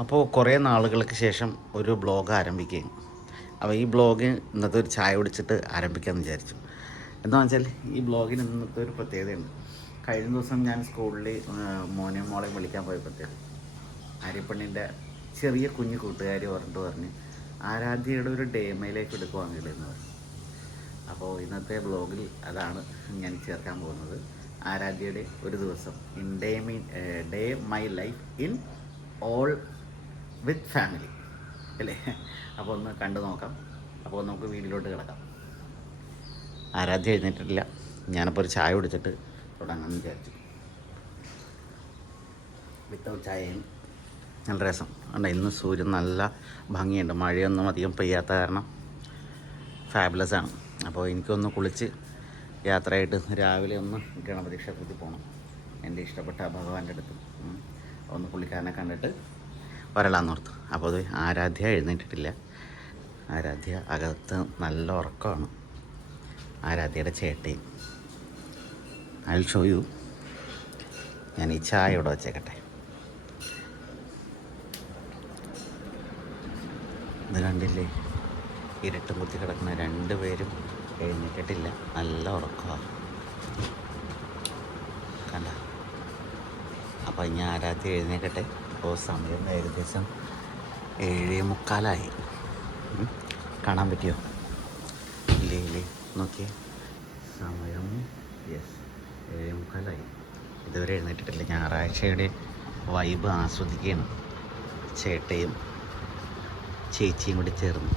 അപ്പോൾ കുറേ നാളുകൾക്ക് ശേഷം ഒരു ബ്ലോഗ് ആരംഭിക്കുകയും അപ്പോൾ ഈ ബ്ലോഗ് ഇന്നത്തെ ഒരു ചായ കുടിച്ചിട്ട് ആരംഭിക്കാമെന്ന് വിചാരിച്ചു. എന്താണെന്ന് വെച്ചാൽ ഈ ബ്ലോഗിന് ഇന്നത്തെ ഒരു പ്രത്യേകതയുണ്ട്. കഴിഞ്ഞ ദിവസം ഞാൻ സ്കൂളിൽ മോളെ വിളിക്കാൻ പോയപ്പോഴത്തേക്ക് ആര്യപ്പണ്ണിൻ്റെ ചെറിയ കുഞ്ഞു കൂട്ടുകാരി പറഞ്ഞ് ആരാധ്യയുടെ ഒരു ഡേ മൈ ലൈഫ് എടുക്കുവാണെങ്കിൽ എന്ന് പറഞ്ഞു. അപ്പോൾ ഇന്നത്തെ ബ്ലോഗിൽ അതാണ് ഞാൻ ചേർക്കാൻ പോകുന്നത്. ആരാധ്യയുടെ ഒരു ദിവസം in day my life in all with family അല്ലേ. അപ്പോൾ ഒന്ന് കണ്ടു നോക്കാം. അപ്പോൾ നമുക്ക് വീട്ടിലോട്ട് കിടക്കാം. ആരാധ്യ എഴുന്നേറ്റിട്ടില്ല. ഞാനപ്പോൾ ഒരു ചായ കുടിച്ചിട്ട് തുടങ്ങാമെന്ന് വിചാരിച്ചു. വിത്തൗട്ട് ചായയും നല്ല രസം ഉണ്ട്. ഇന്ന് സൂര്യൻ നല്ല ഭംഗിയുണ്ട്. മഴയൊന്നും അധികം പെയ്യാത്ത കാരണം ഫാബുലസ് ആണ്. അപ്പോൾ എനിക്കൊന്ന് കുളിച്ച് യാത്രയായിട്ട് രാവിലെ ഒന്ന് ഗണപതി ക്ഷേത്രത്തിൽ പോകണം. എൻ്റെ ഇഷ്ടപ്പെട്ട ഭഗവാന്റെ അടുത്ത് ഒന്ന് പുള്ളിക്കാരനെ കണ്ടിട്ട് വരലാന്നോർത്തു. അപ്പോൾ അത് ആരാധ്യ എഴുന്നേറ്റിട്ടില്ല. ആരാധ്യ അകത്ത് നല്ല ഉറക്കമാണ്. ആരാധ്യയുടെ ചേട്ടയും ഐ വിൽ ഷോ യു. ഞാൻ ഈ ചായ ഇവിടെ വച്ചേക്കട്ടെ. ഇത് കണ്ടില്ലേ, ഇരുട്ടും കുത്തി കിടക്കുന്ന രണ്ടുപേരും എഴുന്നേറ്റിട്ടില്ല. നല്ല ഉറക്കമാണ് കണ്ട. അപ്പോൾ ഇനി ആരാധ്യ എഴുന്നേക്കട്ടെ. അപ്പോൾ സമയം ഏകദേശം 7:45 കാണാൻ പറ്റിയോ? ഇല്ലേ നോക്കിയേ, സമയം യെസ് 7:45. ഇതുവരെ എഴുന്നേറ്റിട്ടില്ല. ഞായറാഴ്ചയുടെ വൈബ് ആസ്വദിക്കുകയാണ് ചേട്ടയും ചേച്ചിയും കൂടി ചേർന്ന്.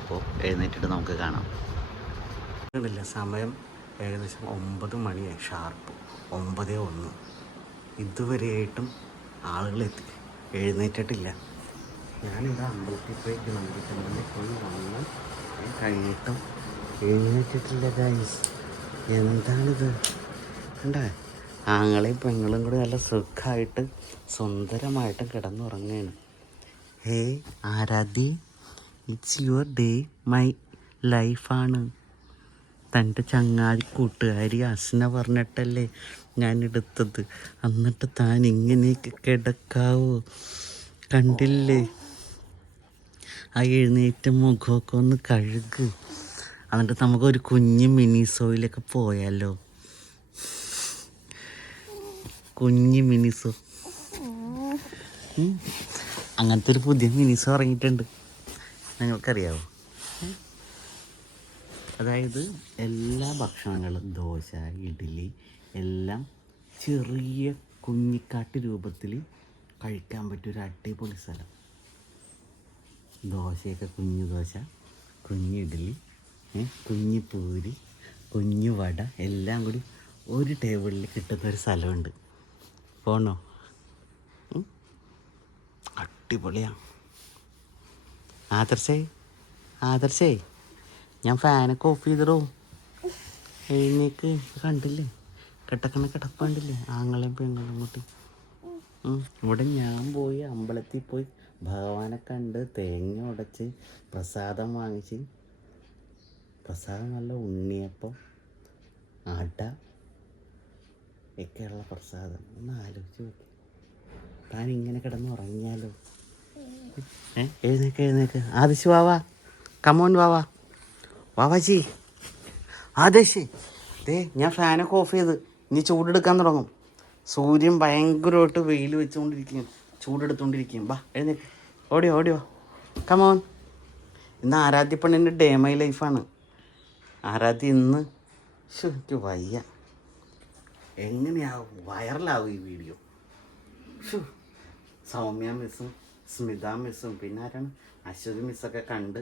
അപ്പോൾ എഴുന്നേറ്റിട്ട് നമുക്ക് കാണാം. കണ്ടില്ല, സമയം ഏകദേശം 9 മണിയായി ഷാർപ്പ്. 9:01. ഇതുവരെയായിട്ടും ആളുകൾ എഴുന്നേറ്റിട്ടില്ല. ഞാനിവിടെ അമ്പലത്തിൽ പോയി ഗണപതിയിൽ പോയി വന്ന് കഴിഞ്ഞിട്ടും എഴുന്നേറ്റിട്ടില്ല ഗൈസ്. എന്താണിത് കണ്ടേ? ആങ്ങളെയും പെങ്ങളും കൂടി നല്ല സുഖമായിട്ട് സുന്ദരമായിട്ടും കിടന്നുറങ്ങുകയാണ്. Hey Aradhya, it's your day my ലൈഫാണ്. തൻ്റെ ചങ്ങാതി കൂട്ടുകാരി അസ്ന പറഞ്ഞിട്ടല്ലേ ഞാൻ എടുത്തത്. എന്നിട്ട് താൻ ഇങ്ങനെയൊക്കെ കിടക്കാവോ? കണ്ടില്ലേ, ആ എഴുന്നേറ്റ മുഖമൊക്കെ ഒന്ന് കഴുകു. എന്നിട്ട് നമുക്കൊരു കുഞ്ഞ് മിനിസോയിലൊക്കെ പോയാലോ? കുഞ്ഞ് മിനിസോ, അങ്ങനത്തെ ഒരു പുതിയ മിനിസോ ഇറങ്ങിയിട്ടുണ്ട്. നിങ്ങൾക്കറിയാവോ? അതായത് എല്ലാ ഭക്ഷണങ്ങളും ദോശ, ഇഡ്ഡലി എല്ലാം ചെറിയ കുഞ്ഞിക്കാട്ട് രൂപത്തിൽ കഴിക്കാൻ പറ്റിയൊരു അടിപൊളി സ്ഥലം. ദോശയൊക്കെ കുഞ്ഞു ദോശ, കുഞ്ഞു ഇഡ്ഡലി, കുഞ്ഞു പൂരി, കുഞ്ഞു വട എല്ലാം കൂടി ഒരു ടേബിളിൽ കിട്ടുന്നൊരു സ്ഥലമുണ്ട്. പോണോ? അടിപൊളിയാണ്. ആദർശേ ഞാൻ ഫാനൊക്കെ ഓഫ് ചെയ്തിടോ. എഴുന്നേക്ക്. കണ്ടില്ലേ കിടപ്പ് കണ്ടില്ലേ? ആങ്ങളെയും പെങ്ങളും അങ്ങോട്ട്. ഇവിടെ ഞാൻ പോയി അമ്പലത്തിൽ പോയി ഭഗവാനെ കണ്ട് തേങ്ങ ഉടച്ച് പ്രസാദം വാങ്ങിച്ച്, പ്രസാദം നല്ല ഉണ്ണിയപ്പം, അട ഒക്കെയുള്ള പ്രസാദം. ഒന്ന് ആലോചിച്ച് നോക്കി. താൻ ഇങ്ങനെ കിടന്ന് ഉറങ്ങിയാലോ? എഴുന്നേക്ക്. ആദർശ് വാവാ, കമോൺ വാവാജി. ആദർശ് ദേ, ഞാൻ ഫാനൊക്കെ ഓഫ് ചെയ്ത് ഇനി ചൂടെടുക്കാൻ തുടങ്ങും. സൂര്യൻ ഭയങ്കരമായിട്ട് വെയിൽ വെച്ചുകൊണ്ടിരിക്കും, ചൂടെടുത്തുകൊണ്ടിരിക്കും. വാ എഴുന്നേക്ക്, ഓടിയോ കമോൺ. ഇന്ന് ആരാധ്യ പെണ്ണിൻ്റെ ഡേ മൈ ലൈഫാണ്. ആരാധ്യ ഇന്ന് എനിക്ക് വയ്യ. എങ്ങനെയാവും വൈറലാവും ഈ വീഡിയോ? സൗമ്യ മിസ്സും സ്മിത മിസ്സും പിന്നെ ആരാണ് അശ്വതി മിസ്സൊക്കെ കണ്ട്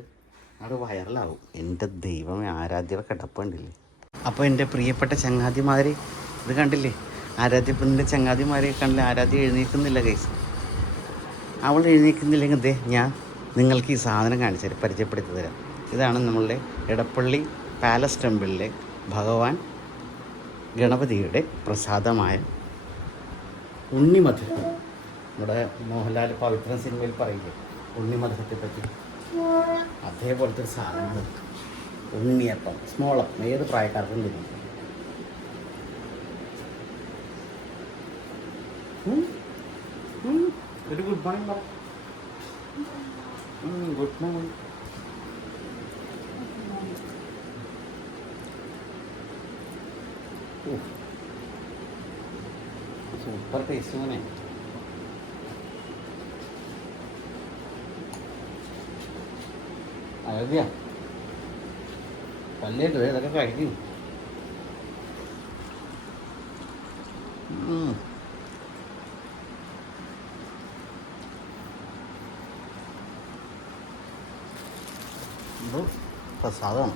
അവിടെ വൈറലാവും. എൻ്റെ ദൈവമേ, ആരാധ്യയുടെ കിടപ്പുണ്ടില്ലേ. അപ്പോൾ എൻ്റെ പ്രിയപ്പെട്ട ചങ്ങാതിമാർ ഇത് കണ്ടില്ലേ? ആരാധ്യ പെണ്ണിൻ്റെ ചങ്ങാതിമാരെ കണ്ടില്ലേ? ആരാധ്യ എഴുന്നേൽക്കുന്നില്ല ഗൈസ്. അവൾ എഴുന്നേൽക്കുന്നില്ലെങ്കിൽ ദേ ഞാൻ നിങ്ങൾക്ക് ഈ സാധനം കാണിച്ചു പരിചയപ്പെടുത്തി തരാം. ഇതാണ് നമ്മളുടെ എടപ്പള്ളി പാലസ് ടെമ്പിളിലെ ഭഗവാൻ ഗണപതിയുടെ പ്രസാദമായ ഉണ്ണിമധുരം. നമ്മുടെ മോഹൻലാൽ പവിത്രൻ സിനിമയിൽ പറയില്ലേ ഉണ്ണിമധുരത്തെ പറ്റി? അതേപോലത്തെ ഒരു സാധനങ്ങൾ. ഉണ്ണിയപ്പം, സ്മോളപ്പം, ഏത് പ്രായക്കാർക്കും തരും. ഒരു ഗുഡ് മോർണിംഗ് പറ. Good morning. സൂപ്പർ ടേസ്റ്റ് മോനെ. അയോധ്യ പല്ലേട്ട് ഇതൊക്കെ കഴിക്കും. ഇത് പ്രസാദമാണ്.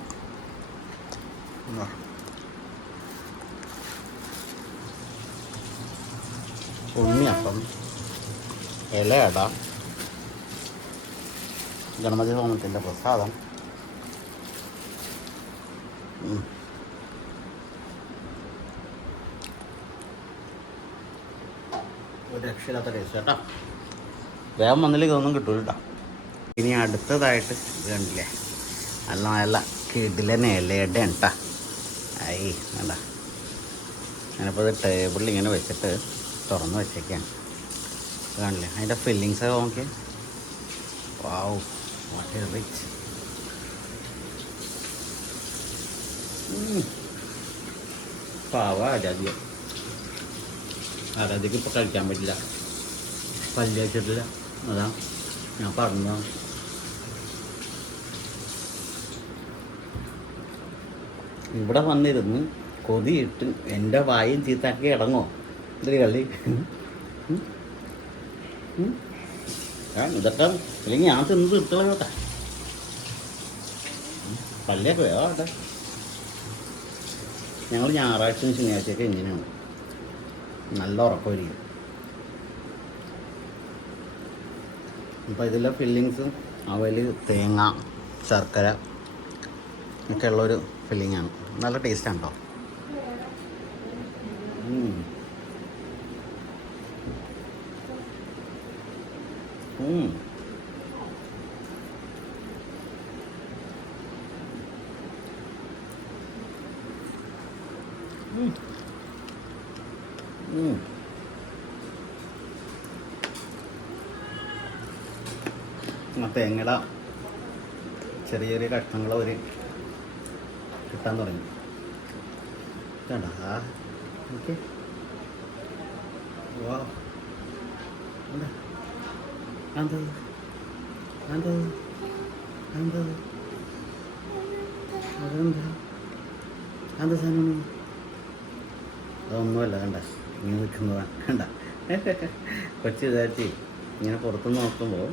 ഉണ്ണിയപ്പം, ഇലയട, ഗണപതി ഹോമത്തിൻ്റെ പ്രസാദം. ഒരു രക്ഷയില്ലാത്ത ടേസ്റ്റ് കേട്ടോ. വേഗം വന്നില്ലെങ്കിൽ ഇതൊന്നും കിട്ടൂല കേട്ടോ. ഇനി അടുത്തതായിട്ട് ഇത് കണ്ടില്ലേ, നല്ല നല്ല കിടിലനെ ഇലയുടെ കേട്ടോ. ആയി വേണ്ട. ഞാനിപ്പോൾ ഇത് ടേബിളിൽ ഇങ്ങനെ വെച്ചിട്ട് തുറന്ന് വെച്ചേക്കാണ്. ഇത് കാണില്ലേ അതിൻ്റെ ഫില്ലിങ്സ് നോക്കി. വാവ്, വാട്ട് എ റിച്ച്. പാവ ആരാധ്യം. ആരാധ്യക്ക് ഇപ്പോൾ കഴിക്കാൻ പറ്റില്ല, പല്ല് വെച്ചിട്ടില്ല. അതാ ഞാൻ പറഞ്ഞു. ഇവിടെ വന്നിരുന്ന് കൊതിയിട്ട് എൻ്റെ വായും ചീത്താക്കി ഇടങ്ങോ ഇതൊരു കളി. ഇതൊക്കെ അല്ലെങ്കിൽ ഞാൻ തിന്ന് തീർത്തോളൂ കേട്ടെ. പല്ലൊക്കെ വേട്ടെ. ഞങ്ങൾ ഞായറാഴ്ചയും ശനിയാഴ്ചയൊക്കെ ഇങ്ങനെയാണ്, നല്ല ഉറക്കമായിരിക്കും. അപ്പോൾ ഇതിലെ ഫില്ലിങ്സും അവൽ, തേങ്ങ, ശർക്കര ഒക്കെ ഉള്ളൊരു ഫില്ലിങ്ങാണ്. നല്ല ടേസ്റ്റാണ് കേട്ടോ. തേങ്ങയുടെ ചെറിയ ചെറിയ കഷ്ണങ്ങൾ ഒരു കിട്ടാൻ തുടങ്ങി. കേട്ടോ ഓക്കെ. വാ എന്താ എന്തത് എന്തത് എന്തത് അതെന്താ എന്ത് സാധനം? അതൊന്നുമല്ല. കണ്ട ഇങ്ങനെ നിൽക്കുന്നതാണ്. കണ്ട കൊച്ചു വിചാരിച്ച് ഇങ്ങനെ പുറത്തുനിന്ന് നോക്കുമ്പോൾ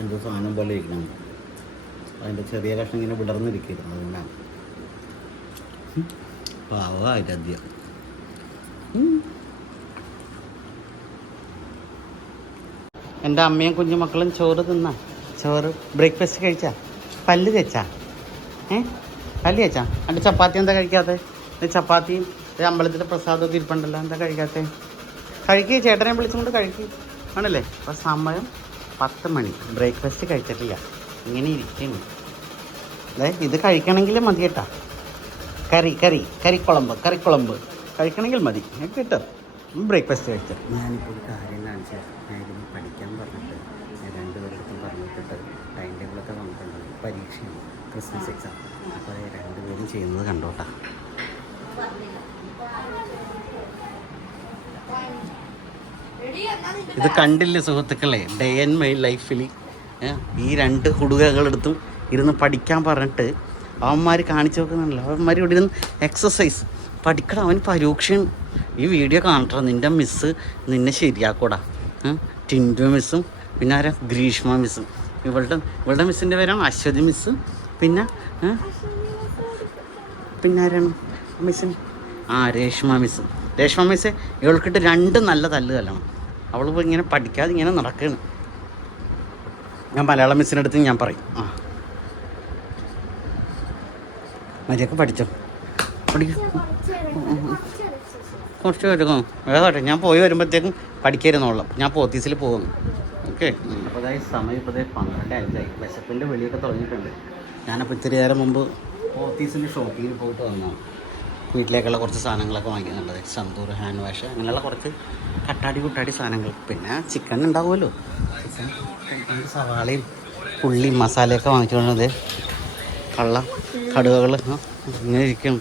എന്തോ സാധനം പോലെ ഇരിക്കണം. അതിൻ്റെ ചെറിയ കഷ്ണം ഇങ്ങനെ വിടർന്നിരിക്കുന്നു. അതുകൊണ്ടാണ്. പാവ ആരാധ്യം. എൻ്റെ അമ്മയും കുഞ്ഞുമക്കളും ചോറ് തിന്നാ. ചോറ് ബ്രേക്ക്ഫാസ്റ്റ് കഴിച്ചാ? പല്ല് തേച്ചാ? പല്ല് തേച്ചാ? അതിൻ്റെ ചപ്പാത്തി എന്താ കഴിക്കാതെ? ചപ്പാത്തിയും അമ്പലത്തിൻ്റെ പ്രസാദമൊക്കെ ഇരിപ്പുണ്ടല്ലോ, എന്താ കഴിക്കാത്തെ? കഴിക്കുക, ചേട്ടനെ വിളിച്ചുകൊണ്ട് കഴിക്കുക ആണല്ലേ. അപ്പോൾ സമയം 10 മണി. ബ്രേക്ക്ഫാസ്റ്റ് കഴിച്ചിട്ടില്ല, ഇങ്ങനെ ഇരിക്കുന്നു. അതായത് ഇത് കഴിക്കണമെങ്കിൽ മതി കേട്ടാ. കറിക്കുളമ്പ് കഴിക്കണമെങ്കിൽ മതി കേട്ടോ. ബ്രേക്ക്ഫാസ്റ്റ് കഴിച്ചാൽ ഞാനിപ്പോൾ ഒരു കാര്യം കാണിച്ചാൽ ഞാനിരുന്ന് പഠിക്കാൻ പറഞ്ഞിട്ട് 2 പേരെടുത്തും പറഞ്ഞിട്ട് ടൈം ടേബിളൊക്കെ വന്നിട്ടുണ്ട്. പരീക്ഷയാണ്, ക്രിസ്മസ് എക്സാം. അപ്പോൾ 2 പേരും ചെയ്യുന്നത് കണ്ടോട്ടാ. ഇത് കണ്ടില്ലേ സുഹൃത്തുക്കളെ, ഡേ ആൻഡ് മൈ ലൈഫിൽ ഈ 2 ഹുടുകകളെടുത്തും ഇരുന്ന് പഠിക്കാൻ പറഞ്ഞിട്ട് അവന്മാർ കാണിച്ചു നോക്കുന്നുണ്ടല്ലോ. അവന്മാർ ഇവിടെ ഇരുന്ന് എക്സസൈസ് പഠിക്കണം. അവൻ പരീക്ഷയാണ്. ഈ വീഡിയോ കാണട്ടോ, നിൻ്റെ മിസ്സ് നിന്നെ ശരിയാക്കൂടാ. ടിൻഡു മിസ്സും പിന്നെ ആരാ, ഗ്രീഷ്മ മിസ്സും. ഇവളുടെ മിസ്സിൻ്റെ പേരാണ് അശ്വതി മിസ്സ്. പിന്നെ ആരാണ് മിസ്സിന്? രേഷ്മ മിസ്സ്. രേഷ്മ മിസ്സ് ഇവൾക്കിട്ട് 2 നല്ല തല്ല് തല്ലണം. അവളിപ്പോൾ ഇങ്ങനെ പഠിക്കാതെ ഇങ്ങനെ നടക്കുകയാണ്. ഞാൻ മലയാളം മിസ്സിൻ്റെ അടുത്ത് ഞാൻ പറയും, മര്യാദക്ക് പഠിച്ചോ, കുറച്ച് എടുക്കും ഏതാട്ടെ. ഞാൻ പോയി വരുമ്പോഴത്തേക്കും പഠിക്കരുന്നുള്ളൂ. ഞാൻ പോത്തീസിൽ പോകുന്നു. ഓക്കെ. അപ്പോൾ അതായത് സമയം ഇപ്പോൾ 12:05. വിശപ്പിൻ്റെ വെളിയൊക്കെ തുടങ്ങിയിട്ടുണ്ട്. ഞാനപ്പോൾ ഇത്തിരി നേരം മുമ്പ് പോത്തീസിൻ്റെ ഷോപ്പിങ്ങിൽ പോയിട്ട് വന്നതാണ്. വീട്ടിലേക്കുള്ള കുറച്ച് സാധനങ്ങളൊക്കെ വാങ്ങിക്കുന്നുള്ളത്. സന്തൂർ ഹാൻഡ് വാഷ് അങ്ങനെയുള്ള കുറച്ച് കുട്ടാടി സാധനങ്ങൾ. പിന്നെ ചിക്കൻ ഉണ്ടാവുമല്ലോ, ചിക്കൻ സവാളയും ഉള്ളിയും മസാലയൊക്കെ വാങ്ങിച്ചുകൊണ്ടത് കള്ള കടുവകൾ ഇങ്ങനെ ഇരിക്കും.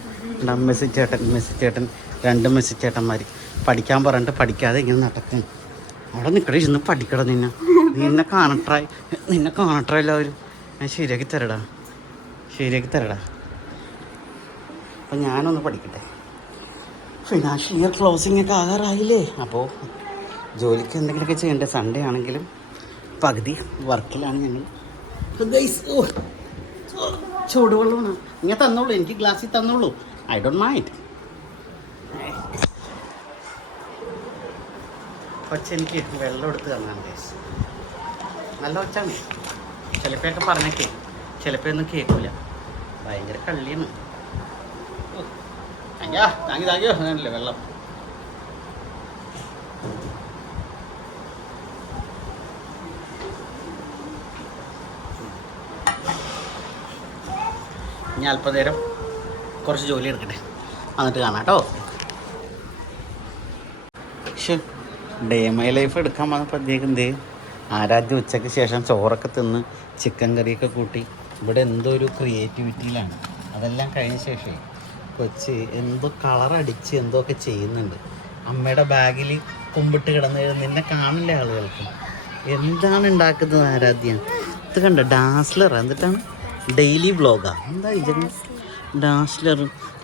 മെസ്സി ചേട്ടൻ 2 മെസ്സി ചേട്ടന്മാർ പഠിക്കാൻ പറഞ്ഞിട്ട് പഠിക്കാതെ ഇങ്ങനെ നടക്കും. അവിടെ നിൽക്കട ഇരുന്ന് പഠിക്കട. നിന്നെ കാണട്ടെ എല്ലാവരും. ഞാൻ ശരിയാക്കി തരടാ. അപ്പം ഞാനൊന്ന് പഠിക്കട്ടെ. ഫിനാൻഷ്യൽ ഇയർ ക്ലോസിംഗ് ഒക്കെ ആകാറായില്ലേ. അപ്പോൾ ജോലിക്ക് എന്തെങ്കിലുമൊക്കെ ചെയ്യണ്ടേ. സൺഡേ ആണെങ്കിലും പകുതി വർക്കിലാണ് ഞങ്ങൾ. ചൂടുവെള്ളമാണ് ഇങ്ങനെ തന്നോളൂ, എനിക്ക് ഗ്ലാസ്സിൽ തന്നോളൂ. I don't mind. എനിക്ക് വെള്ളം എടുത്ത് തന്നാണ് ഗൈസ്. നല്ല ഒച്ചാണ്. ചിലപ്പോഴൊക്കെ പറഞ്ഞേക്കേ, ചിലപ്പോൾ ഒന്നും കേൾക്കില്ല. ഭയങ്കര കള്ളിയാണ്. താങ്ക് യു അങ്ങനല്ലേ വെള്ളം. ഞാൻ അല്പനേരം കുറച്ച് ജോലി എടുക്കട്ടെ, എന്നിട്ട് കാണാം കേട്ടോ. പക്ഷേ ഡേ മൈ ലൈഫ് എടുക്കാൻ വന്നപ്പോഴത്തേക്കും ആരാധ്യ ഉച്ചയ്ക്ക് ശേഷം ചോറൊക്കെ തിന്ന് ചിക്കൻ കറിയൊക്കെ കൂട്ടി ഇവിടെ എന്തോ ഒരു ക്രിയേറ്റിവിറ്റിയിലാണ്. അതെല്ലാം കഴിഞ്ഞ ശേഷമേ കൊച്ച് എന്തോ കളറടിച്ച് എന്തോ ഒക്കെ ചെയ്യുന്നുണ്ട്. അമ്മയുടെ ബാഗിൽ കുമ്പിട്ട് കിടന്ന് നിന്നെ കാണില്ല ആളുകൾക്ക്. എന്താണ് ഉണ്ടാക്കുന്നത് ആരാധ്യ? ഇത് കണ്ട ഡാസ്ലർ എന്നിട്ടാണ് ഡെയിലി വ്ളോഗാണ്. എന്താ ഇത് ഡാസ്ലർ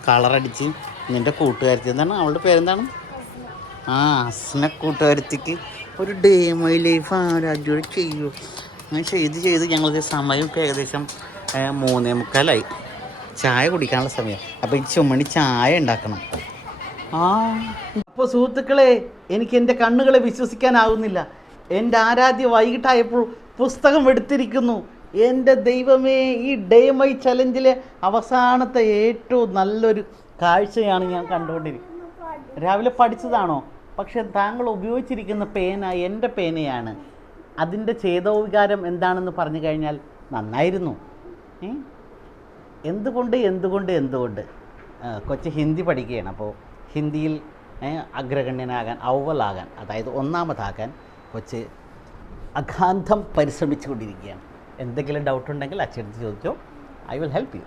കളറടിച്ച് നിൻ്റെ കൂട്ടുകാരത്തി എന്താണ് അവളുടെ പേരെന്താണ്? അസ്ന കൂട്ടുകാരത്തിക്ക് ഒരു ഡേ മൈ ലൈഫ് ആരാധ്യോട് ചെയ്യൂ. അങ്ങനെ ചെയ്ത് ഞങ്ങൾക്ക് സമയം ഇപ്പോൾ ഏകദേശം 3:45 ചായ കുടിക്കാനുള്ള സമയം. അപ്പോൾ ഈ ചുമണി ചായ ഉണ്ടാക്കണം. അപ്പോൾ സുഹൃത്തുക്കളെ, എനിക്ക് എൻ്റെ കണ്ണുകളെ വിശ്വസിക്കാനാവുന്നില്ല. എൻ്റെ ആരാധ്യ വൈകിട്ടായപ്പോൾ പുസ്തകം എടുത്തിരിക്കുന്നു. എൻ്റെ ദൈവമേ, ഈ ഡേ മൈ ചലഞ്ചിലെ അവസാനത്തെ ഏറ്റവും നല്ലൊരു കാഴ്ചയാണ് ഞാൻ കണ്ടുകൊണ്ടിരിക്കുന്നത്. രാവിലെ പഠിച്ചതാണോ? പക്ഷെ താങ്കൾ ഉപയോഗിച്ചിരിക്കുന്ന പേന എൻ്റെ പേനയാണ്. അതിൻ്റെ ചേതോവികാരം എന്താണെന്ന് പറഞ്ഞു കഴിഞ്ഞാൽ നന്നായിരുന്നു. എന്തുകൊണ്ട് കൊച്ച് ഹിന്ദി പഠിക്കുകയാണ്. അപ്പോൾ ഹിന്ദിയിൽ അഗ്രഗണ്യനാകാൻ, ഔവലാകാൻ, അതായത് ഒന്നാമതാകാൻ കൊച്ച് അഗാധം പരിശ്രമിച്ചു കൊണ്ടിരിക്കുകയാണ്. എന്തെങ്കിലും ഡൗട്ടുണ്ടെങ്കിൽ അച്ഛനടുത്ത് ചോദിച്ചോ, ഐ വിൽ ഹെൽപ്പ് യു.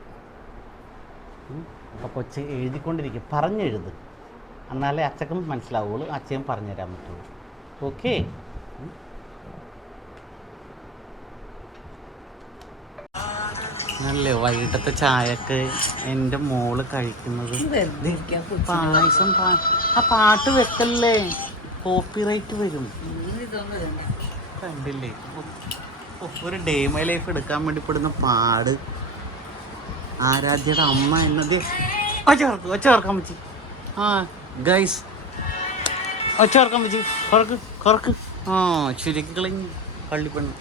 അപ്പോൾ കൊച്ച് എഴുതിക്കൊണ്ടിരിക്കും. പറഞ്ഞെഴുത്, എന്നാലേ അച്ഛക്കും മനസ്സിലാവുള്ളൂ, അച്ഛനും പറഞ്ഞുതരാൻ പറ്റുള്ളൂ. ഓക്കെ. നല്ലേ വൈകിട്ടത്തെ ചായക്ക് എൻ്റെ മോള് കഴിക്കുന്നത് പായസം. ആ പാട്ട് വെക്കല്ലേ, കോപ്പിറൈറ്റ് വരും. കണ്ടില്ലേ ഒരു ഡേ മൈ ലൈഫ് എടുക്കാൻ വേണ്ടി പെടുന്ന പാട്. ആരാധ്യയുടെ അമ്മ എന്നത് ഒച്ചവർക്കാൻ പറ്റി. ഗൈസ് ഒച്ചവർക്കാൻ പറ്റി. കുറക്ക് ചുരുക്കി കളഞ്ഞ് പള്ളിപ്പെണ്ണ്.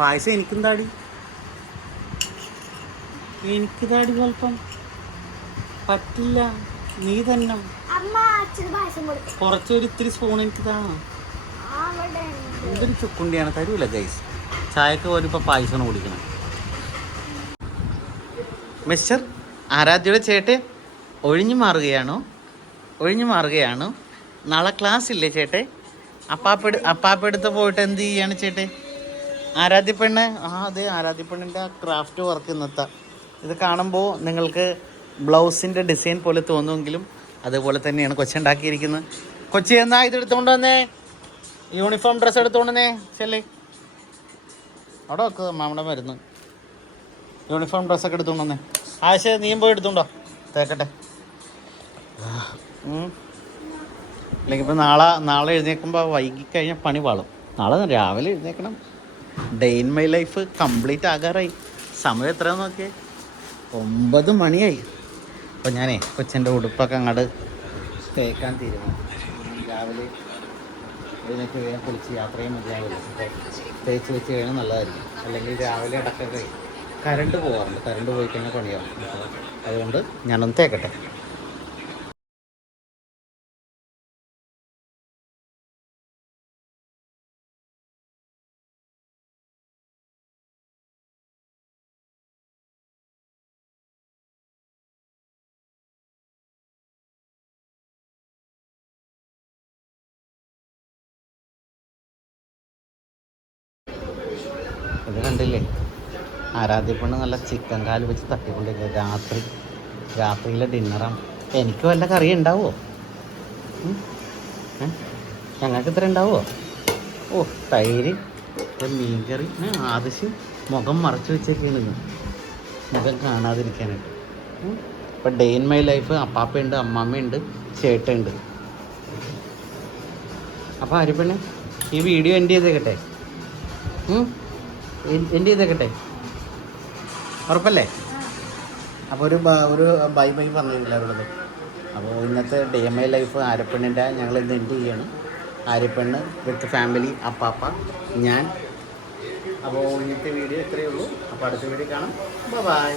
പായസം എനിക്കും താടി സ്വല്പം പറ്റില്ല. നീ തന്നെ കുറച്ചൊരു ഇത്തിരി സ്പൂൺ എനിക്ക് താണോ. എന്തൊരു ചുക്കുണ്ടിയാണ്, തരൂല ഗൈസ്. ചായക്ക് പോലും ഇപ്പോൾ പായസമാണ് കുടിക്കണം. മിസ്റ്റർ ആരാധ്യയുടെ ചേട്ടൻ ഒഴിഞ്ഞു മാറുകയാണോ? നാളെ ക്ലാസ് ഇല്ലേ ചേട്ടേ? അപ്പാപ്പെടുത്ത് പോയിട്ട് എന്ത് ചെയ്യാണ് ചേട്ടേ? ആരാധ്യപ്പെണ്ണ്. അതെ, ആരാധ്യപ്പെണ്ണിൻ്റെ ക്രാഫ്റ്റ് വർക്ക് ഇന്നത്തെ ഇത് കാണുമ്പോൾ നിങ്ങൾക്ക് ബ്ലൗസിൻ്റെ ഡിസൈൻ പോലെ തോന്നുമെങ്കിലും അതുപോലെ തന്നെയാണ് കൊച്ചുണ്ടാക്കിയിരിക്കുന്നത്. കൊച്ചി എന്നാ ഇതെടുത്തുകൊണ്ട് വന്നേ, യൂണിഫോം ഡ്രസ്സ് എടുത്തുകൊണ്ട് വന്നേ. ചെല്ലേ അവിടെ വെക്കുക, മാമയുടെ മരുന്ന്. യൂണിഫോം ഡ്രസ്സൊക്കെ എടുത്തുകൊണ്ട് വന്നേ. ആശയ നീയും പോയി എടുത്തുണ്ടോ, തേക്കട്ടെ. അല്ലെങ്കിൽ ഇപ്പോൾ നാളെ എഴുന്നേൽക്കുമ്പോൾ വൈകിക്കഴിഞ്ഞാൽ പണി പാളും. നാളെ രാവിലെ എഴുന്നേൽക്കണം. Day in my life complete ആകാറായി. സമയം എത്രയാണെന്ന് നോക്കിയേ, 9 മണിയായി. അപ്പോൾ ഞാനേ കൊച്ചിൻ്റെ ഉടുപ്പൊക്കെ അങ്ങോട്ട് തേക്കാൻ തീരുമാനിച്ചു. രാവിലെ എഴുന്നേറ്റ് വേഗം കുളിച്ച് യാത്ര ചെയ്യാൻ മതിയാവില്ല. അപ്പോൾ തേച്ച് വെച്ച് കഴിഞ്ഞാൽ നല്ലതായിരിക്കും. അല്ലെങ്കിൽ രാവിലെ അടക്കൊക്കെ കറണ്ട് പോകാറുണ്ട്. കറണ്ട് പോയി കഴിഞ്ഞാൽ പണിയാവും. അതുകൊണ്ട് ഞാനൊന്ന് തേക്കട്ടെ. ഇത് കണ്ടില്ലേ, ആരാധ്യപ്പെണ്ണ് നല്ല ചിക്കൻ കാല് വെച്ച് തട്ടിക്കൊണ്ടിരിക്കുക. രാത്രിയിലെ ഡിന്നറാണ്. എനിക്ക് വല്ല കറി ഉണ്ടാവുമോ? ഞങ്ങൾക്ക് ഇത്ര ഉണ്ടാവുമോ? ഓ, തൈര്, മീൻകറി. ആവശ്യം മുഖം മറച്ചു വെച്ചേക്കാണ് ഇന്ന്, മുഖം കാണാതിരിക്കാനായിട്ട്. ഇപ്പം ഡേ ഇൻ മൈ ലൈഫ് അപ്പാപ്പയുണ്ട്, അമ്മാമ്മയുണ്ട്, ചേട്ടയുണ്ട്. അപ്പോൾ ആര്യപ്പെണ്ണെ ഈ വീഡിയോ എൻഡ് ചെയ്തേക്കട്ടെ? എൻഡ് ചെയ്തേക്കട്ടെ? ഉറപ്പല്ലേ? അപ്പോൾ ഒരു ബൈ ബൈ പറഞ്ഞില്ല എല്ലാവരോടും. അപ്പോൾ ഇന്നത്തെ ഡേ ഇൻ മൈ ലൈഫ് ആര്യപ്പെണ്ണിൻ്റെ ഞങ്ങൾ ഇന്ന് എൻഡ് ചെയ്യണം. ആര്യപ്പെണ്ണ് വിത്ത് ഫാമിലി, അപ്പാപ്പ, ഞാൻ. അപ്പോൾ ഇന്നത്തെ വീഡിയോ ഇത്രയേ ഉള്ളൂ. അപ്പോൾ അടുത്ത വീഡിയോ കാണാം. ബൈ.